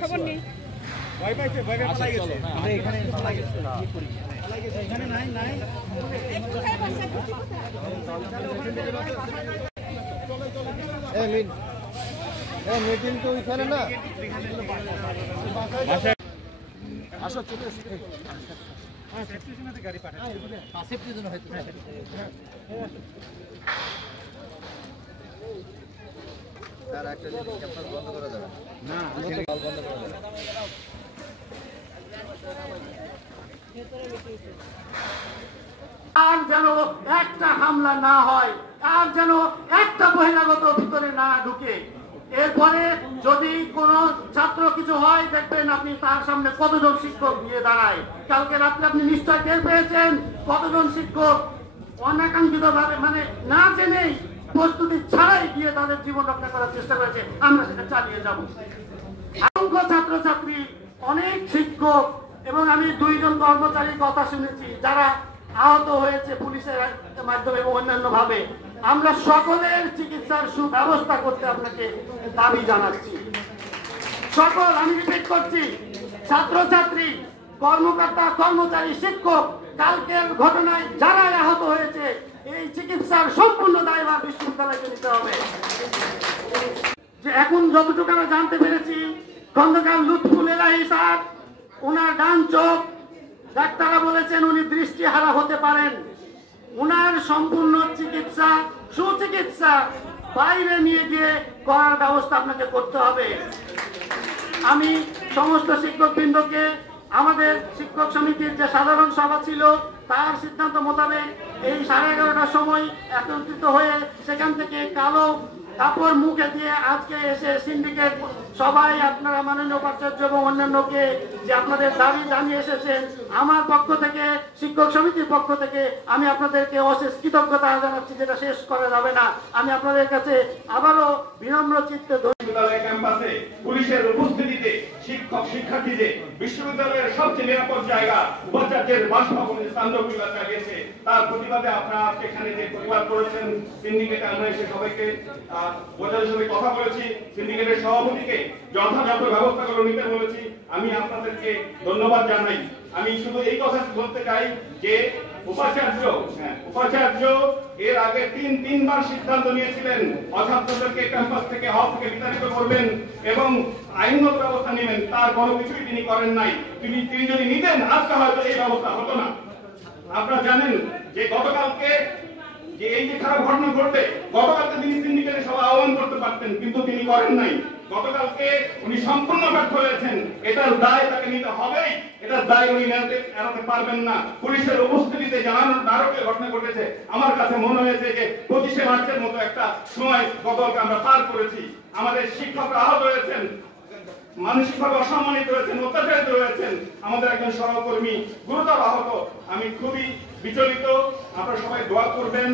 খবর নেই মিটিং তো ওইখানে না আসো চলে গাড়ি পাঠায় তার একটা ক্যাম্পাস বন্ধ করে দেবে না বন্ধ করে দেবে আর যেন একটা হামলা না হয়, আর যেন একটা বহিরাগত ভিতরে না ঢুকে। এরপরে যদি কোন ছাত্র কিছু হয় দেখবেন আপনি তার সামনে কতজন শিক্ষক গিয়ে দাঁড়ায়। কালকে রাত্রে আপনি নিশ্চয় টের পেয়েছেন কতজন শিক্ষক অনাকাঙ্ক্ষিত ভাবে মানে না জেনেই প্রস্তুতি ছাড়াই গিয়ে তাদের জীবন রক্ষা করার চেষ্টা করেছে। আমরা সেটা চালিয়ে যাব। অসংখ্য ছাত্রছাত্রী, অনেক শিক্ষক এবং আমি 2 জন কর্মচারীর কথা শুনেছি যারা আহত হয়েছে পুলিশের মাধ্যমে এবং অন্যান্য ভাবে। আমরা সকলের চিকিৎসার সুব্যবস্থা করতে আপনাকে দাবি জানাচ্ছি। সকল, আমি রিপিট করছি, ছাত্রছাত্রী, কর্মকর্তা, কর্মচারী, শিক্ষক, কালকের ঘটনায় যারা আহত হয়েছে এই চিকিৎসার সম্পূর্ণ দায়ভার বিশ্ববিদ্যালয়কে নিতে হবে। যে এখন যতটুকু আমরা জানতে পেরেছি, খন্দকার লুৎফুল এলাহি স্যার, ওনার ডান চোখ ডাক্তাররা বলেছেন উনি দৃষ্টিহারা হতে পারেন। ওনার সম্পূর্ণ চিকিৎসা, সুচিকিৎসা বাইরে নিয়ে গিয়ে করার ব্যবস্থা আপনাকে করতে হবে। আমি সমস্ত শিক্ষকবৃন্দকে আমাদের শিক্ষক সমিতির যে সাধারণ সভা ছিল তার সিদ্ধান্ত মোতাবেক এই 11:30টার সময় একত্রিত হয়ে সেখান থেকে কালো কাপড় মুখে দিয়ে আজকে এসে সিন্ডিকেট সবাই আপনারা মাননীয় উপাচার্য এবং অন্যান্যকে যে আপনাদের দাবি জানিয়ে এসেছেন, আমার পক্ষ থেকে, শিক্ষক সমিতির পক্ষ থেকে আমি আপনাদেরকে অশেষ কৃতজ্ঞতা জানাচ্ছি, যেটা শেষ করা যাবে না। আমি আপনাদের কাছে আবারও বিনম্র চিত্তে বিশ্ববিদ্যালয় ক্যাম্পাসে পুলিশের উপস্থিতিতে শিক্ষক শিক্ষার্থীদের বিশ্ববিদ্যালয়ের সবচেয়ে নিরাপদ জায়গা উপাচার্যের বাসভবনে স্থানবিবাদ চালিয়েছে। তার প্রতিবাদে আপনারা আজকে এখানে যে প্রতিবাদ করেছেন, সিন্ডিকেট আমরা এসে সবাইকে উপাচার্যের সঙ্গে কথা বলেছি, সিন্ডিকেটের সভাপতিকে যথাযথ ব্যবস্থাগুলো নিতে বলেছি। আমি আপনাদেরকে ধন্যবাদ জানাই। আমি শুধু এই কথা বলতে চাই যে উপাচার্য এর আগে তিনবার সিদ্ধান্ত নিয়েছিলেন অছাত্রদেরকে ক্যাম্পাস থেকে হল থেকে বিতাড়িত করবেন এবং আইনগত ব্যবস্থা নেবেন। তার কোনো কিছুই তিনি করেন নাই। তিনি যদি নিতেন আজকে হয়তো এই ব্যবস্থা হতো না। আপনারা জানেন যে গতকালকে যে এই যে খারাপ ঘটনা ঘটবে, গতকালকে তিনি সিন্ডিকেটের সভা আহ্বান করতে পারতেন, কিন্তু তিনি করেন নাই। গতকালকে উনি সম্পূর্ণ ব্যর্থ হয়েছেন। এটার দায় তাকে নিতে হবেই। এটার দায় উনি এড়াতে পারবেন না। পুলিশের উপস্থিতিতে জানানোর নারকীয় ঘটনা ঘটেছে। আমার কাছে মনে হয়েছে যে 25শে মার্চের মতো একটা সময় গতকালকে আমরা পার করেছি। আমাদের শিক্ষকরা আহত হয়েছেন, মানসিকভাবে অসম্মানিত হয়েছেন, অত্যাচারিত হয়েছেন। আমাদের একজন সহকর্মী গুরুতর আহত। আমি খুবই বিচলিত। আপনারা সবাই দোয়া করবেন।